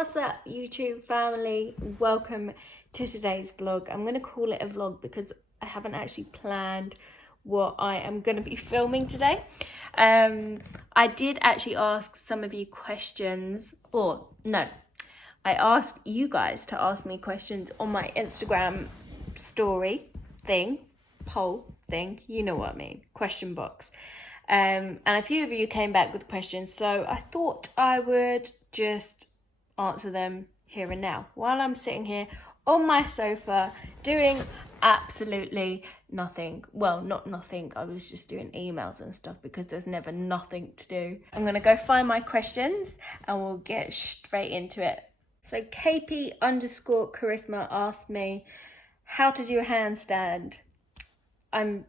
What's up, YouTube family? Welcome to today's vlog. I'm going to call it a vlog because I haven't actually planned what I am going to be filming today. I did actually ask some of you questions, or no, I asked you guys to ask me questions on my Instagram story thing, poll thing, you know what I mean, question box. And a few of you came back with questions, so I thought I would just answer them here and now while I'm sitting here on my sofa doing absolutely nothing. Well, not nothing, I was just doing emails and stuff because there's never nothing to do. I'm gonna go find my questions and we'll get straight into it. So KP_charisma asked me how to do a handstand. I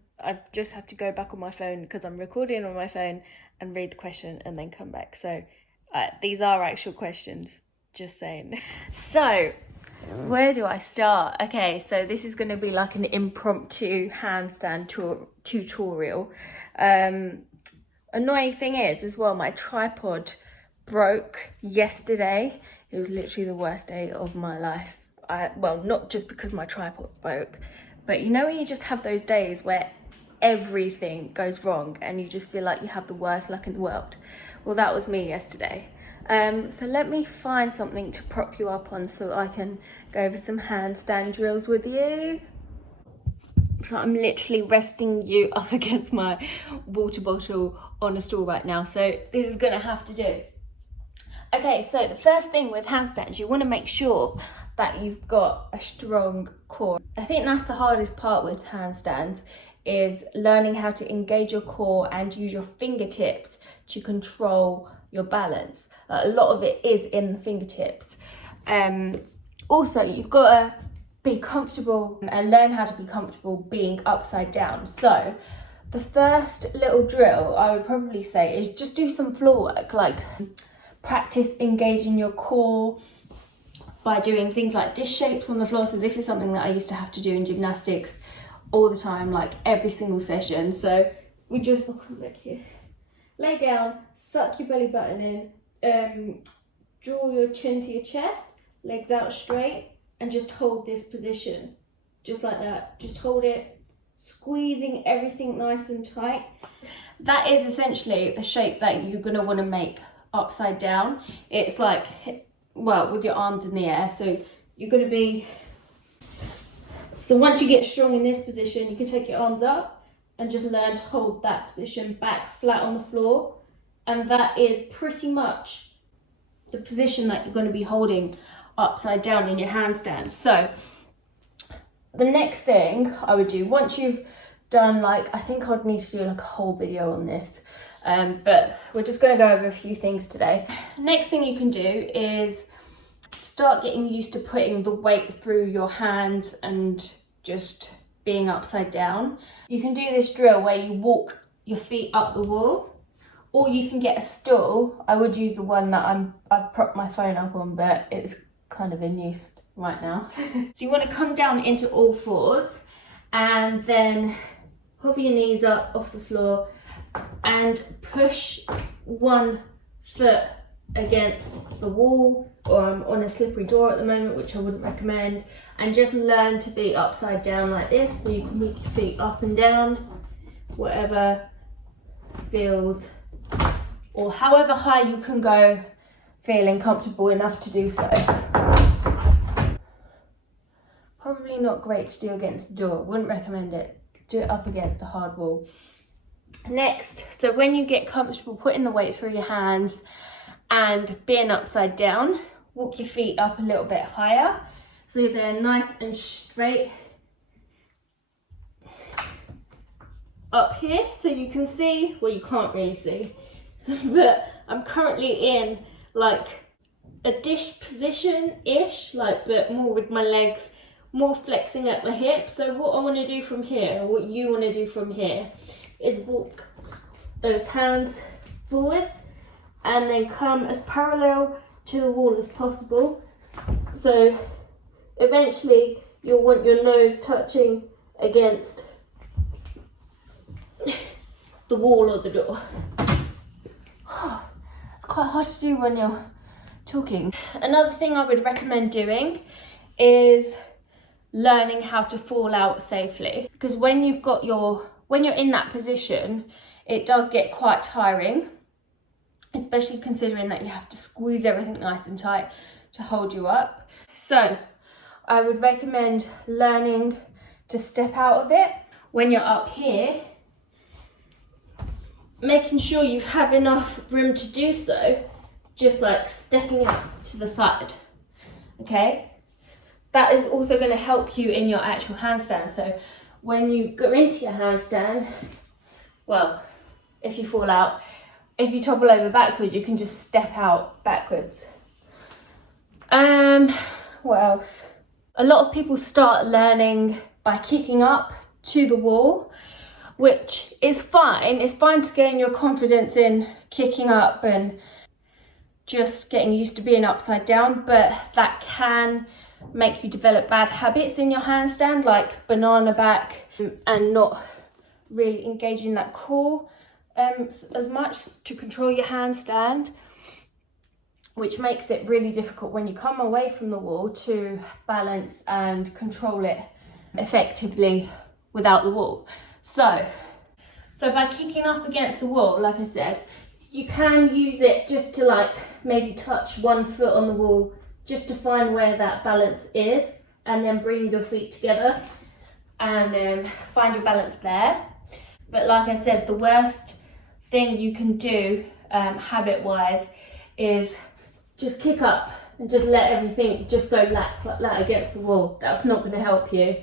just have to go back on my phone because I'm recording on my phone and read the question and then come back. So these are actual questions, just saying. So where do I start? Okay, so this is going to be like an impromptu handstand tutorial. Annoying thing is as well, my tripod broke yesterday. It was literally the worst day of my life. Well, not just because my tripod broke, but you know when you just have those days where everything goes wrong and you just feel like you have the worst luck in the world? Well, that was me yesterday. So let me find something to prop you up on so I can go over some handstand drills with you. So I'm literally resting you up against my water bottle on a stool right now. So this is gonna have to do. Okay, so the first thing with handstands, you wanna make sure that you've got a strong core. I think that's the hardest part with handstands, is learning how to engage your core and use your fingertips to control your balance. A lot of it is in the fingertips. Also, you've got to be comfortable and learn how to be comfortable being upside down. So the first little drill I would probably say is just do some floor work, like practice engaging your core by doing things like dish shapes on the floor. So this is something that I used to have to do in gymnastics all the time, like every single session. So we just, I'll come back here. Lay down, suck your belly button in, draw your chin to your chest, legs out straight, and just hold this position. Just like that, just hold it, squeezing everything nice and tight. That is essentially the shape that you're gonna wanna make upside down. It's like, well, with your arms in the air. So you're gonna be, so once you get strong in this position, you can take your arms up and just learn to hold that position back flat on the floor. And that is pretty much the position that you're going to be holding upside down in your handstand. So the next thing I would do, once you've done, like, I think I'd need to do like a whole video on this, but we're just going to go over a few things today. Next thing you can do is start getting used to putting the weight through your hands and just being upside down. You can do this drill where you walk your feet up the wall, or you can get a stool. I would use the one that I've propped my phone up on, but it's kind of in use right now. So you want to come down into all fours and then hover your knees up off the floor and push one foot against the wall, or I'm on a slippery door at the moment, which I wouldn't recommend, and just learn to be upside down like this. So you can walk your feet up and down, whatever feels, or however high you can go, feeling comfortable enough to do so. Probably not great to do against the door, wouldn't recommend it. Do it up against a hard wall. Next, so when you get comfortable putting the weight through your hands and being upside down, walk your feet up a little bit higher so they're nice and straight up here, so you can see, well, you can't really see, but I'm currently in like a dish position-ish, like, but more with my legs more flexing at the hips. So what I want to do from here, or what you want to do from here, is walk those hands forwards and then come as parallel to the wall as possible. So eventually you'll want your nose touching against the wall or the door. It's quite hard to do when you're talking. Another thing I would recommend doing is learning how to fall out safely, because when you're in that position, it does get quite tiring, especially considering that you have to squeeze everything nice and tight to hold you up. So I would recommend learning to step out of it. When you're up here, making sure you have enough room to do so, just like stepping out to the side, okay? That is also going to help you in your actual handstand. So when you go into your handstand, well, if you fall out, if you topple over backwards, you can just step out backwards. What else? A lot of people start learning by kicking up to the wall, which is fine. It's fine to gain your confidence in kicking up and just getting used to being upside down, but that can make you develop bad habits in your handstand, like banana back, and not really engaging that core as much to control your handstand, which makes it really difficult when you come away from the wall to balance and control it effectively without the wall. So by kicking up against the wall, like I said, you can use it just to like maybe touch one foot on the wall just to find where that balance is, and then bring your feet together and find your balance there. But like I said, the worst thing you can do habit-wise is just kick up and just let everything just go like that against the wall. That's not going to help you.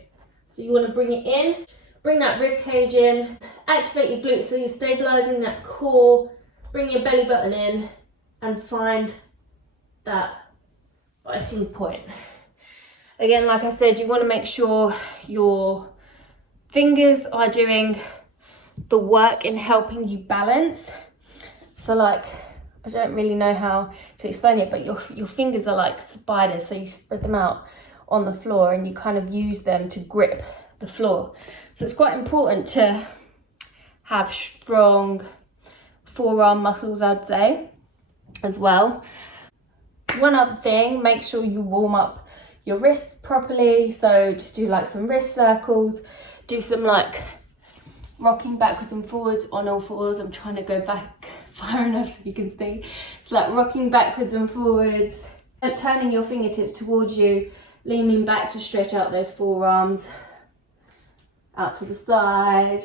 So you want to bring it in, bring that rib cage in, activate your glutes so you're stabilising that core, bring your belly button in and find that fighting point. Again, like I said, you want to make sure your fingers are doing the work in helping you balance. So like, I don't really know how to explain it, but your fingers are like spiders, so you spread them out on the floor and you kind of use them to grip the floor. So it's quite important to have strong forearm muscles, I'd say, as well. One other thing, make sure you warm up your wrists properly. So just do like some wrist circles, do some like rocking backwards and forwards on all fours. I'm trying to go back far enough so you can see. It's like rocking backwards and forwards, and turning your fingertips towards you, leaning back to stretch out those forearms out to the side.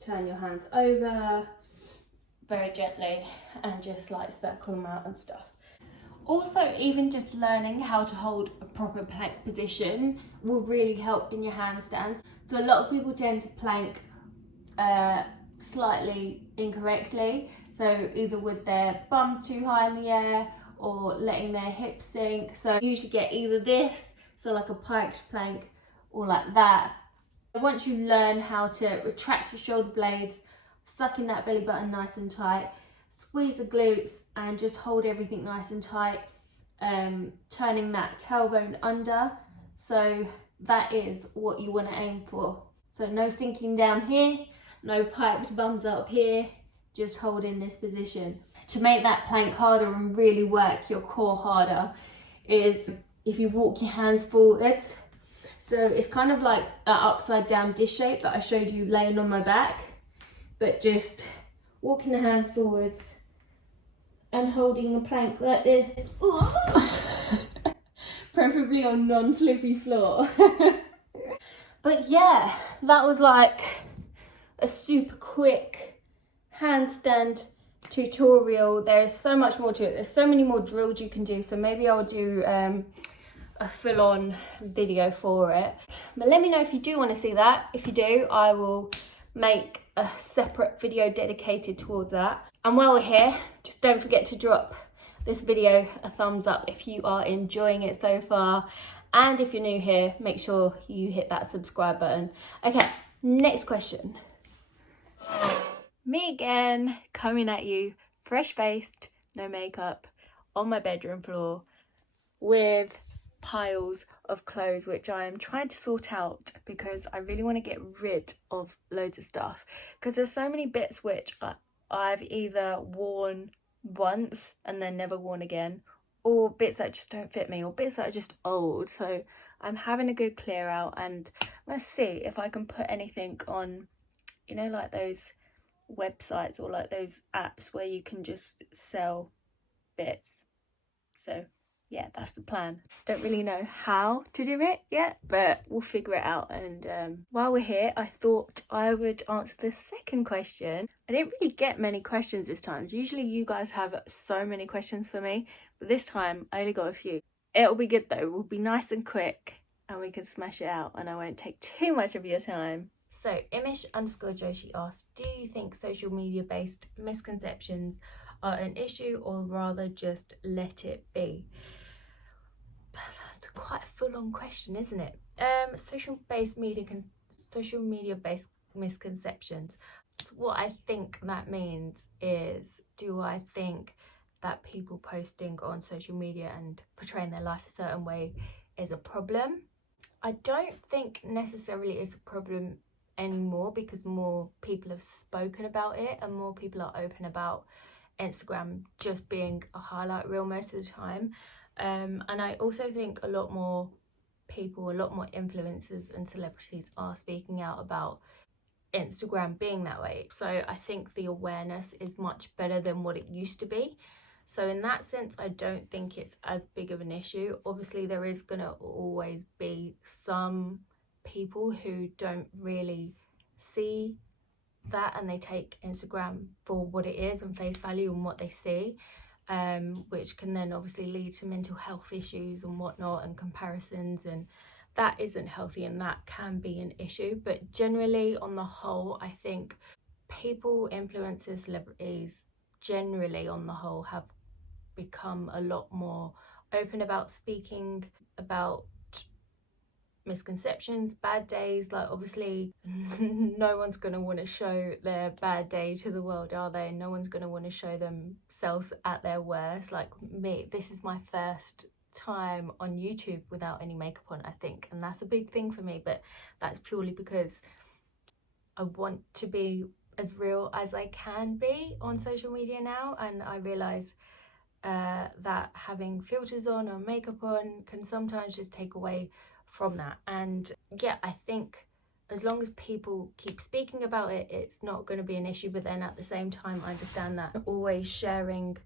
Turn your hands over very gently and just like circle them out and stuff. Also, even just learning how to hold a proper plank position will really help in your handstands. So a lot of people tend to plank slightly incorrectly, so either with their bums too high in the air or letting their hips sink. So you usually get either this, so like a piked plank, or like that. Once you learn how to retract your shoulder blades, suck in that belly button nice and tight, squeeze the glutes and just hold everything nice and tight, turning that tailbone under. So that is what you want to aim for. So no sinking down here, no piped bums up here, just hold in this position. To make that plank harder and really work your core harder is if you walk your hands forwards. So it's kind of like an upside down dish shape that I showed you laying on my back, but just walking the hands forwards and holding the plank like this. Preferably on non-slippy floor. But yeah, that was like a super quick handstand tutorial. There's so much more to it. There's so many more drills you can do. So maybe I'll do a full-on video for it. But let me know if you do want to see that. If you do, I will make a separate video dedicated towards that. And while we're here, just don't forget to drop this video a thumbs up if you are enjoying it so far. And if you're new here, make sure you hit that subscribe button. Okay, next question. Me again, coming at you, fresh-faced, no makeup, on my bedroom floor with piles of clothes, which I am trying to sort out because I really want to get rid of loads of stuff, because there's so many bits which I've either worn once and then never worn again, or bits that just don't fit me, or bits that are just old. So I'm having a good clear out, and let's see if I can put anything on, you know, like those websites or like those apps where you can just sell bits. So yeah, that's the plan. Don't really know how to do it yet, but we'll figure it out. And while we're here, I thought I would answer the second question. I didn't really get many questions this time. Usually you guys have so many questions for me, but this time I only got a few. It'll be good though. We'll be nice and quick and we can smash it out, and I won't take too much of your time. So Imish_Joshi asked, do you think social media based misconceptions are an issue, or rather just let it be? That's quite a full-on question, isn't it? Social media based misconceptions. What I think that means is, do I think that people posting on social media and portraying their life a certain way is a problem? I don't think necessarily it's a problem anymore, because more people have spoken about it and more people are open about Instagram just being a highlight reel most of the time. And I also think a lot more influencers and celebrities are speaking out about Instagram being that way. So I think the awareness is much better than what it used to be. So in that sense, I don't think it's as big of an issue. Obviously, there is going to always be some people who don't really see that, and they take Instagram for what it is and face value and what they see, which can then obviously lead to mental health issues and whatnot, and comparisons, and that isn't healthy, and that can be an issue. But generally, on the whole, I think people, influencers, celebrities, generally on the whole, have become a lot more open about speaking about misconceptions, bad days. Like, obviously no one's going to want to show their bad day to the world, are they? No one's going to want to show themselves at their worst. Like me, this is my first time on YouTube without any makeup on, I think, and that's a big thing for me. But that's purely because I want to be as real as I can be on social media now, and I realise that having filters on or makeup on can sometimes just take away from that. And yeah, I think as long as people keep speaking about it, it's not going to be an issue. But then at the same time, I understand that always sharing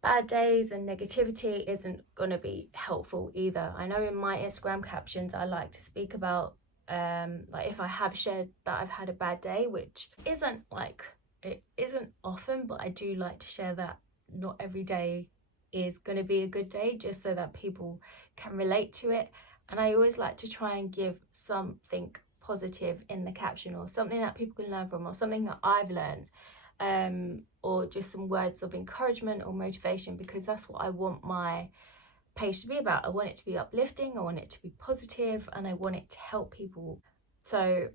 bad days and negativity isn't going to be helpful either. I know in my Instagram captions I like to speak about like if I have shared that I've had a bad day, which isn't like, it isn't often, but I do like to share that not every day is going to be a good day, just so that people can relate to it. And I always like to try and give something positive in the caption, or something that people can learn from, or something that I've learned, or just some words of encouragement or motivation, because that's what I want my page to be about. I want it to be uplifting, I want it to be positive, and I want it to help people. So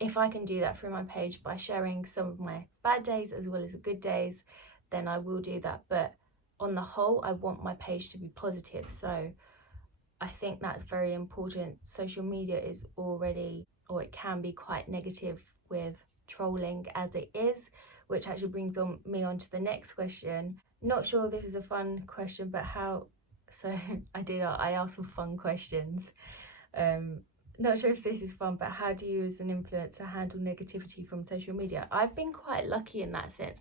if I can do that through my page by sharing some of my bad days as well as the good days, then I will do that. But on the whole, I want my page to be positive. So I think that's very important. Social media is already, or it can be, quite negative with trolling as it is, which actually brings me on to the next question. Not sure this is a fun question, but how, so I asked for fun questions. Not sure if this is fun, but how do you as an influencer handle negativity from social media? I've been quite lucky in that sense,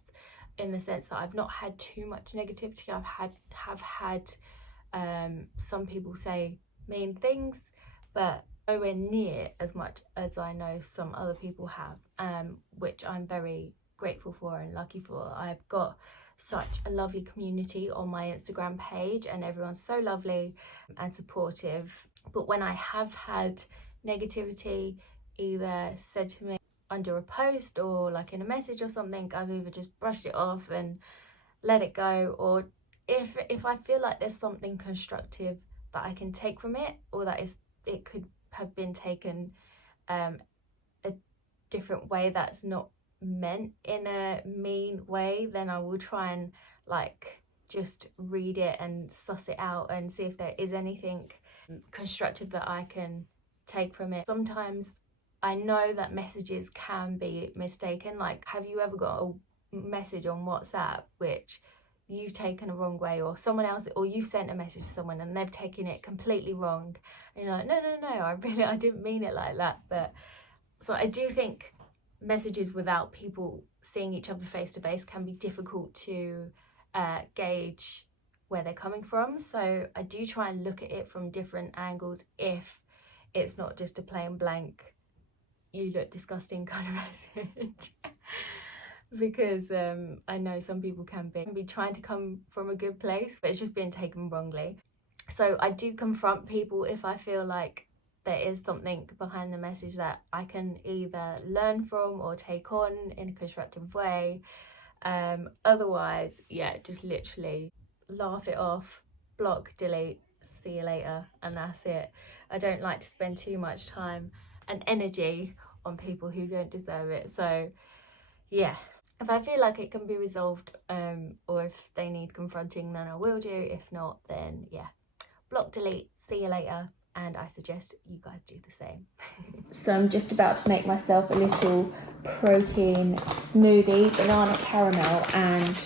in the sense that I've not had too much negativity. Have had some people say mean things, but nowhere near as much as I know some other people have, which I'm very grateful for and lucky for. I've got such a lovely community on my Instagram page, and everyone's so lovely and supportive. But when I have had negativity either said to me under a post or like in a message or something, I've either just brushed it off and let it go, or if I feel like there's something constructive that I can take from it, or that it could have been taken a different way that's not meant in a mean way, then I will try and like just read it and suss it out and see if there is anything constructive that I can take from it. Sometimes I know that messages can be mistaken. Like, have you ever got a message on WhatsApp which you've taken a wrong way, or someone else, or you've sent a message to someone and they've taken it completely wrong, and you're like, no, I didn't mean it like that. But so I do think messages without people seeing each other face to face can be difficult to gauge where they're coming from. So I do try and look at it from different angles if it's not just a plain blank "you look disgusting" kind of message. Because I know some people can be trying to come from a good place, but it's just being taken wrongly. So I do confront people if I feel like there is something behind the message that I can either learn from or take on in a constructive way. Otherwise, yeah, just literally laugh it off, block, delete, see you later, and that's it. I don't like to spend too much time and energy on people who don't deserve it. So yeah, if I feel like it can be resolved, or if they need confronting, then I will do. If not, then yeah, block, delete, see you later. And I suggest you guys do the same. So I'm just about to make myself a little protein smoothie. Banana caramel and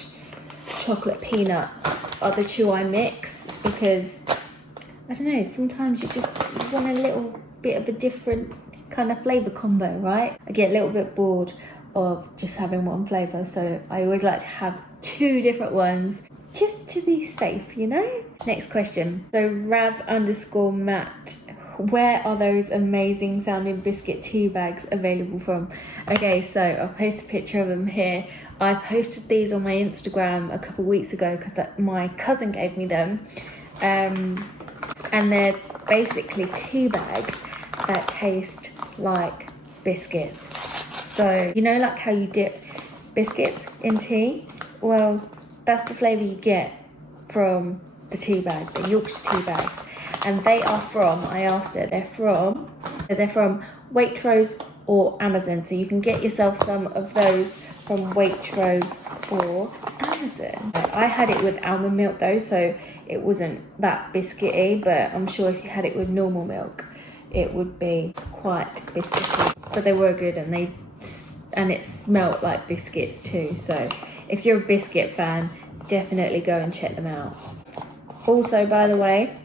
chocolate peanut are the two I mix, because I don't know, sometimes you want a little bit of a different kind of flavour combo, right? I get a little bit bored of just having one flavour, so I always like to have two different ones just to be safe, you know? Next question. So Rav_Matt, where are those amazing sounding biscuit tea bags available from? Okay, so I'll post a picture of them here. I posted these on my Instagram a couple of weeks ago because my cousin gave me them. And they're basically tea bags that taste like biscuits. So, you know, like how you dip biscuits in tea? Well, that's the flavour you get from the tea bag, the Yorkshire tea bags. And they are from, I asked her, they're from Waitrose or Amazon. So you can get yourself some of those from Waitrose or Amazon. I had it with almond milk though, so it wasn't that biscuity, but I'm sure if you had it with normal milk, it would be quite biscuity. But they were good, and it smelled like biscuits too. So if you're a biscuit fan, definitely go and check them out. Also, by the way,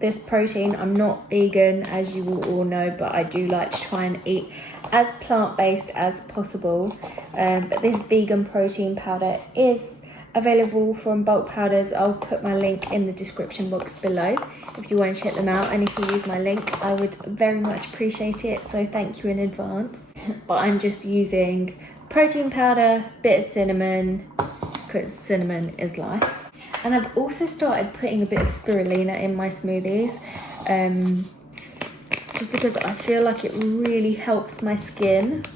this protein, I'm not vegan, as you will all know, but I do like to try and eat as plant-based as possible. But this vegan protein powder is available from Bulk Powders. I'll put my link in the description box below if you want to check them out, and if you use my link, I would very much appreciate it, so thank you in advance. But I'm just using protein powder, bit of cinnamon, because cinnamon is life. And I've also started putting a bit of spirulina in my smoothies, just because I feel like it really helps my skin.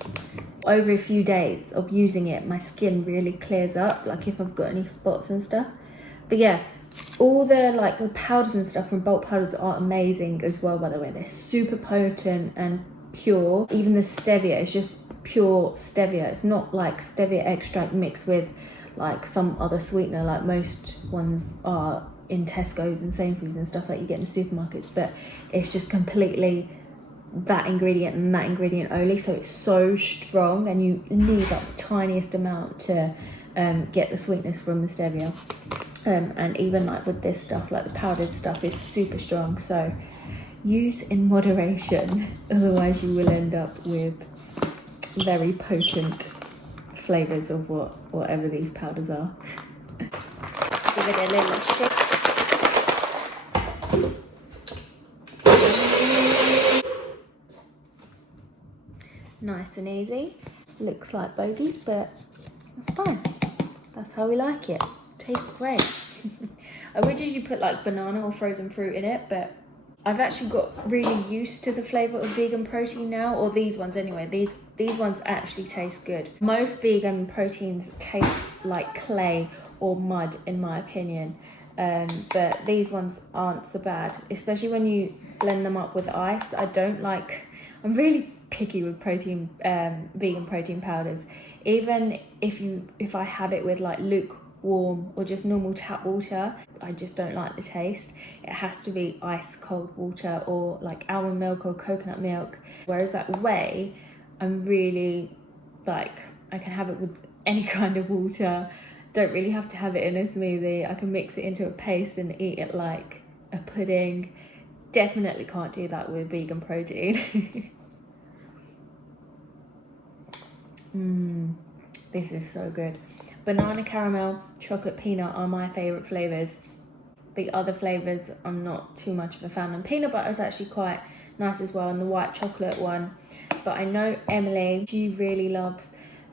Over a few days of using it, my skin really clears up, like if I've got any spots and stuff. But yeah, all the powders and stuff from Bulk Powders are amazing as well, by the way. They're super potent and pure. Even the stevia is just pure stevia. It's not like stevia extract mixed with like some other sweetener like most ones are in Tesco's and Sainsbury's and stuff like you get in the supermarkets, but it's just completely that ingredient and that ingredient only, so it's so strong, and you need like the tiniest amount to get the sweetness from the stevia. And even like with this stuff, like the powdered stuff is super strong, so use in moderation, otherwise you will end up with very potent flavours of whatever these powders are. Give it a little shake. Nice and easy. Looks like bogies, but that's fine. That's how we like it. Tastes great. I would usually put like banana or frozen fruit in it, but I've actually got really used to the flavour of vegan protein now, or these ones anyway. These ones actually taste good. Most vegan proteins taste like clay or mud, in my opinion. But these ones aren't so bad, especially when you blend them up with ice. I'm really picky with vegan protein powders. Even if I have it with like lukewarm or just normal tap water, I just don't like the taste. It has to be ice cold water or like almond milk or coconut milk. Whereas that whey, I'm really like, I can have it with any kind of water. Don't really have to have it in a smoothie. I can mix it into a paste and eat it like a pudding. Definitely can't do that with vegan protein. This is so good. Banana caramel, chocolate peanut are my favourite flavours. The other flavours I'm not too much of a fan. And peanut butter is actually quite nice as well, and the white chocolate one. But I know Emily, she really loves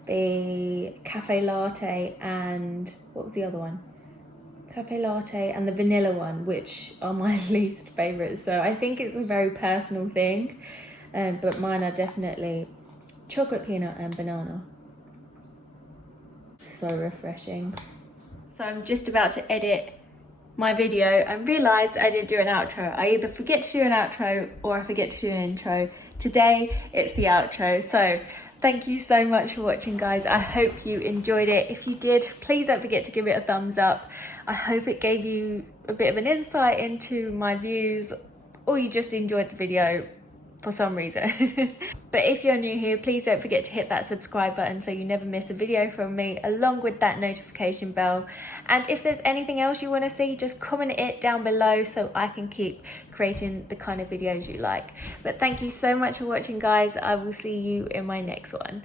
the cafe latte and what was the other one? Cafe latte and the vanilla one, which are my least favourites. So I think it's a very personal thing, but mine are definitely chocolate peanut and banana. So refreshing. So I'm just about to edit my video and realised I didn't do an outro. I either forget to do an outro or I forget to do an intro. Today it's the outro. So thank you so much for watching, guys. I hope you enjoyed it. If you did, please don't forget to give it a thumbs up. I hope it gave you a bit of an insight into my views, or you just enjoyed the video for some reason. But if you're new here, please don't forget to hit that subscribe button so you never miss a video from me, along with that notification bell. And if there's anything else you want to see, just comment it down below so I can keep creating the kind of videos you like. But thank you so much for watching, guys. I will see you in my next one.